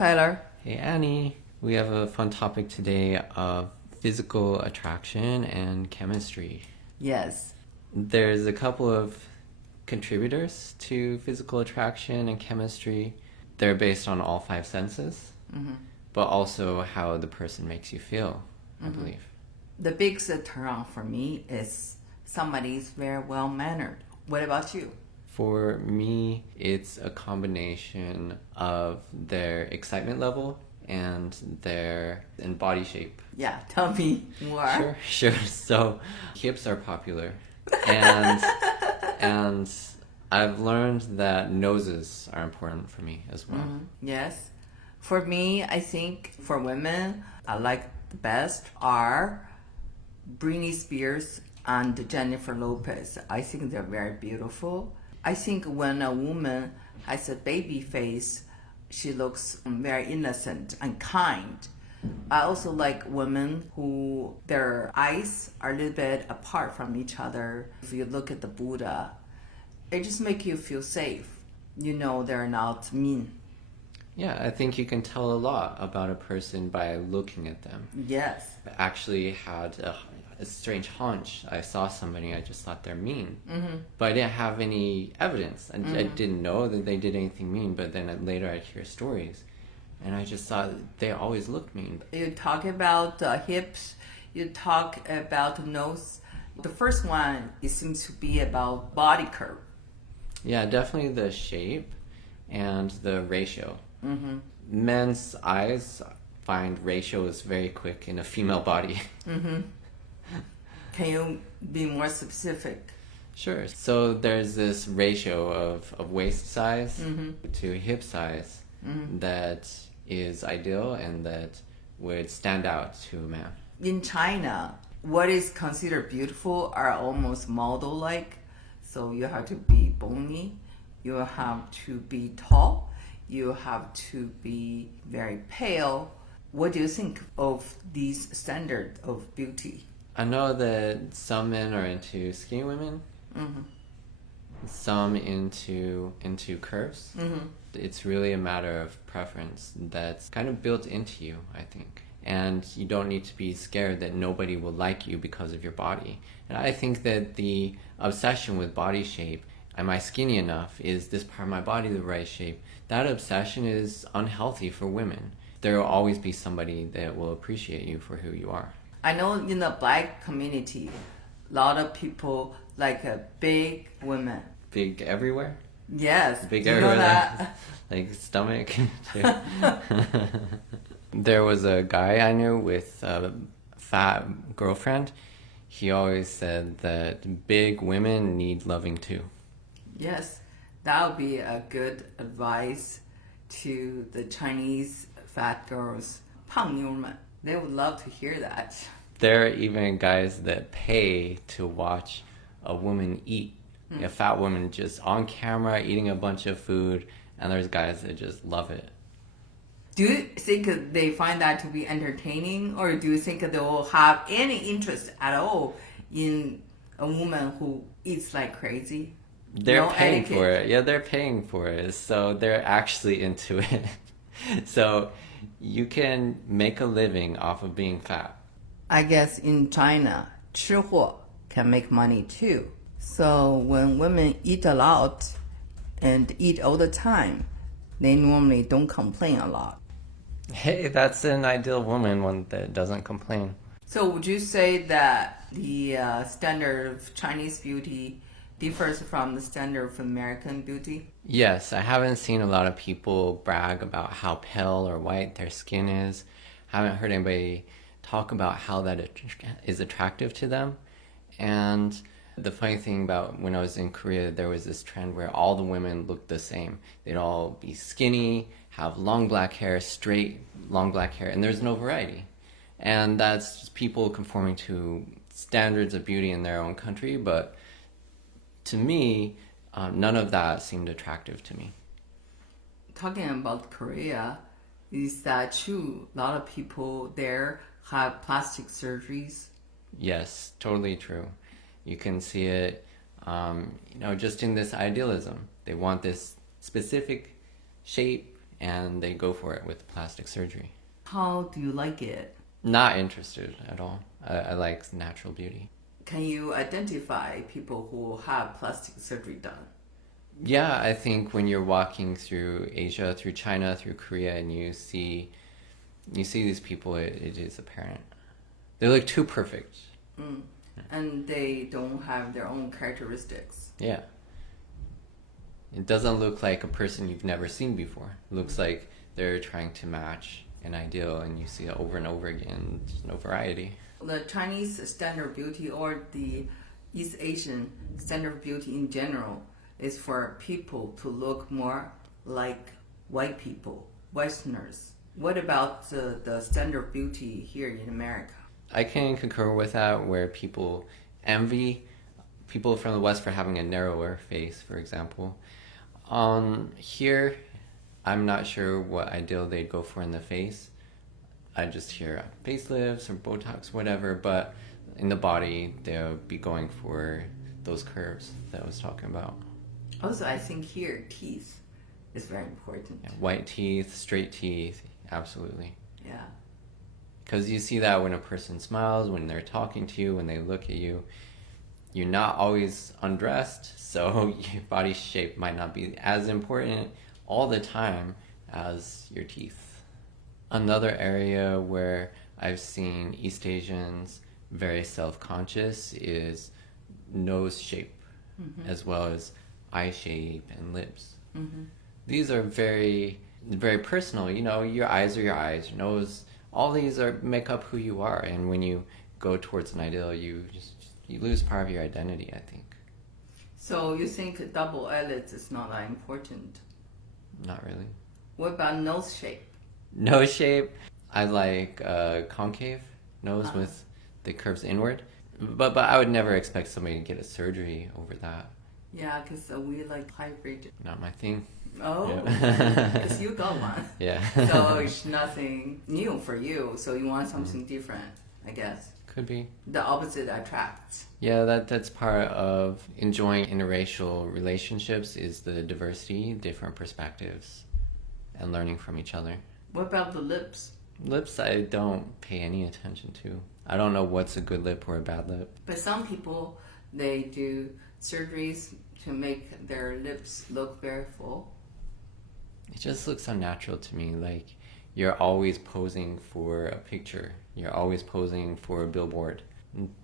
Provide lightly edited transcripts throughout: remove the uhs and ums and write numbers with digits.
Tyler. Hey Annie, we have a fun topic today of physical attraction and chemistry. Yes. There's a couple of contributors to physical attraction and chemistry. They're based on all five senses, but also how the person makes you feel, I believe. The biggest turn on for me is somebody's very well mannered. What about you? For me, it's a combination of their excitement level and their body shape. Yeah, tell me more. Sure. So hips are popular, and and I've learned that noses are important for me as well. Yes. For me, I think for women, I like the best are Britney Spears and Jennifer Lopez. I think they're very beautiful. I think when a woman has a baby face, she looks very innocent and kind. I also like women who their eyes are a little bit apart from each other. If you look at the Buddha, it just makes you feel safe. You know they're not mean. Yeah, I think you can tell a lot about a person by looking at them. Yes. I actually had a strange hunch. I saw somebody, I just thought they're mean. But I didn't have any evidence. I didn't know that they did anything mean, but then later I'd hear stories. And I just thought they always looked mean. You talk about hips, you talk about nose. The first one, it seems to be about body curve. Yeah, definitely the shape and the ratio. Men's eyes find ratios very quick in a female body. Can you be more specific? Sure. So there's this ratio of waist size to hip size that is ideal and that would stand out to a man. In China, what is considered beautiful are almost model-like. So you have to be bony, you have to be tall, you have to be very pale. What do you think of these standards of beauty? I know that some men are into skinny women, some into curves. It's really a matter of preference that's kind of built into you, I think. And you don't need to be scared that nobody will like you because of your body. And I think that the obsession with body shape, am I skinny enough? Is this part of my body the right shape? That obsession is unhealthy for women. There will always be somebody that will appreciate you for who you are. I know in the black community, a lot of people like a big women. Big everywhere? Yes. Big you everywhere, know that? like stomach. There was a guy I knew with a fat girlfriend. He always said that big women need loving too. Yes, that would be a good advice to the Chinese fat girls, 胖妞们. They would love to hear that. There are even guys that pay to watch a woman eat. A fat woman just on camera eating a bunch of food, and there's guys that just love it. Do you think they find that to be entertaining, or do you think they will have any interest at all in a woman who eats like crazy? They're No paying etiquette. for it. Yeah, they're paying for it. So they're actually into it. So you can make a living off of being fat. I guess in China, 吃货 can make money too. So when women eat a lot and eat all the time, they normally don't complain a lot. Hey, that's an ideal woman, one that doesn't complain. So would you say that the standard of Chinese beauty differs from the standard of American beauty? Yes, I haven't seen a lot of people brag about how pale or white their skin is. Haven't heard anybody talk about how that is attractive to them. And the funny thing about when I was in Korea, there was this trend where all the women looked the same. They'd all be skinny, have long black hair, straight long black hair, and there's no variety. And that's just people conforming to standards of beauty in their own country, but to me, none of that seemed attractive to me. Talking about Korea, is that true? A lot of people there have plastic surgeries. Yes, totally true. You can see it, just in this idealism. They want this specific shape and they go for it with plastic surgery. How do you like it? Not interested at all. I like natural beauty. Can you identify people who have plastic surgery done? Yeah, I think when you're walking through Asia, through China, through Korea, and you see these people, it is apparent. They look too perfect. And they don't have their own characteristics. Yeah. It doesn't look like a person you've never seen before. It looks like they're trying to match an ideal, and you see it over and over again. There's no variety. The Chinese standard beauty or the East Asian standard beauty in general is for people to look more like white people, Westerners. What about the standard beauty here in America? I can concur with that, where people envy people from the West for having a narrower face, for example. Here, I'm not sure what ideal they'd go for in the face. I just hear facelifts or Botox, whatever, but in the body, they'll be going for those curves that I was talking about. Also, I think here, teeth is very important. Yeah, white teeth, straight teeth, absolutely. Yeah. Because you see that when a person smiles, when they're talking to you, when they look at you. You're not always undressed, so your body shape might not be as important all the time as your teeth. Another area where I've seen East Asians very self-conscious is nose shape, as well as eye shape and lips. These are very, very personal. You know, your eyes are your eyes, your nose, all these make up who you are. And when you go towards an ideal, you lose part of your identity, I think. So you think double eyelids is not that important? Not really. What about nose shape? Nose shape, I like concave nose with the curves inward. But I would never expect somebody to get a surgery over that. Yeah, because we like hybrid. Not my thing. Oh, Yeah. because you got one. Yeah. So it's nothing new for you. So you want something different, I guess. Could be. The opposite attracts. Yeah, that's part of enjoying interracial relationships is the diversity, different perspectives, and learning from each other. What about the lips? Lips, I don't pay any attention to. I don't know what's a good lip or a bad lip. But some people, they do surgeries to make their lips look very full. It just looks unnatural to me. Like you're always posing for a picture. You're always posing for a billboard.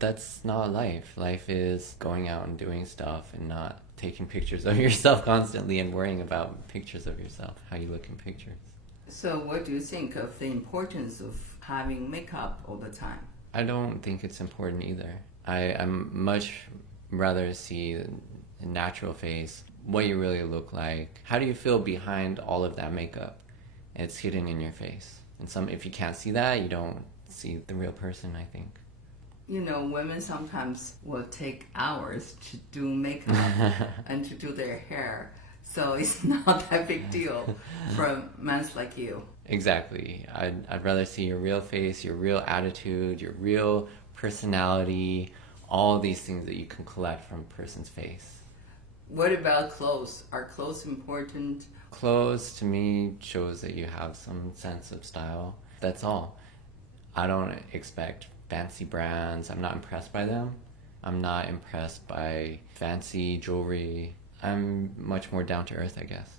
That's not life. Life is going out and doing stuff and not taking pictures of yourself constantly and worrying about pictures of yourself, how you look in pictures. So what do you think of the importance of having makeup all the time? I don't think it's important either. I'm much rather see a natural face, what you really look like. How do you feel behind all of that makeup? It's hidden in your face. And if you can't see that, you don't see the real person, I think. You know, women sometimes will take hours to do makeup and to do their hair. So it's not that big deal for men like you. Exactly. I'd rather see your real face, your real attitude, your real personality, all these things that you can collect from a person's face. What about clothes? Are clothes important? Clothes, to me, shows that you have some sense of style. That's all. I don't expect fancy brands. I'm not impressed by them. I'm not impressed by fancy jewelry. I'm much more down to earth, I guess.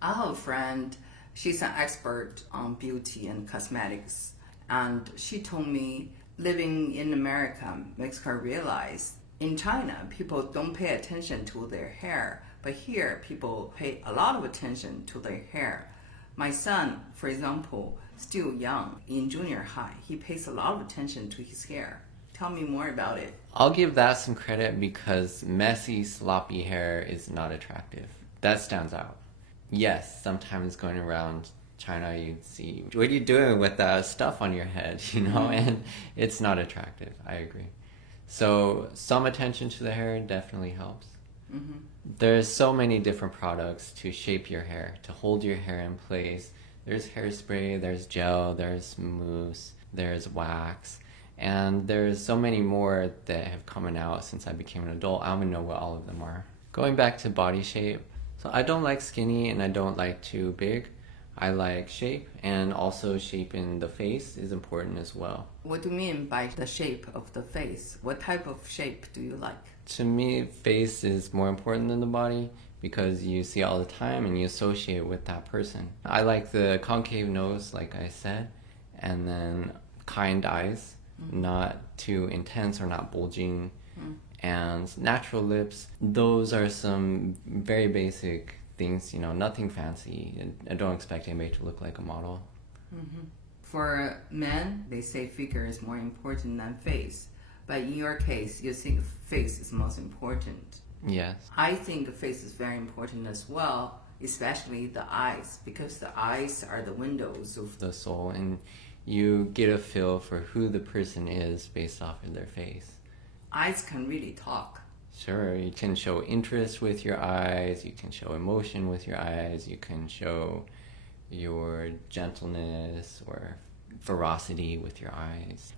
I have a friend, she's an expert on beauty and cosmetics, and she told me living in America makes her realize in China, people don't pay attention to their hair, but here people pay a lot of attention to their hair. My son, for example, still young, in junior high, he pays a lot of attention to his hair. Tell me more about it. I'll give that some credit because messy, sloppy hair is not attractive. That stands out. Yes, sometimes going around China, you'd see, what are you doing with that stuff on your head, you know? And it's not attractive, I agree. So some attention to the hair definitely helps. There's so many different products to shape your hair, to hold your hair in place. There's hairspray, there's gel, there's mousse, there's wax. And there's so many more that have come out since I became an adult. I don't even know what all of them are. Going back to body shape, so I don't like skinny and I don't like too big. I like shape, and also shape in the face is important as well. What do you mean by the shape of the face? What type of shape do you like? To me, face is more important than the body because you see it all the time and you associate with that person. I like the concave nose, like I said, and then kind eyes, not too intense or not bulging, and natural lips. Those are some very basic things, nothing fancy. I don't expect anybody to look like a model. For men, they say figure is more important than face. But in your case, you think face is most important. Yes. I think face is very important as well, especially the eyes, because the eyes are the windows of The soul, and you get a feel for who the person is based off of their face. eyes can really talk. Sure, you can show interest with your eyes, you can show emotion with your eyes, you can show your gentleness or ferocity with your eyes.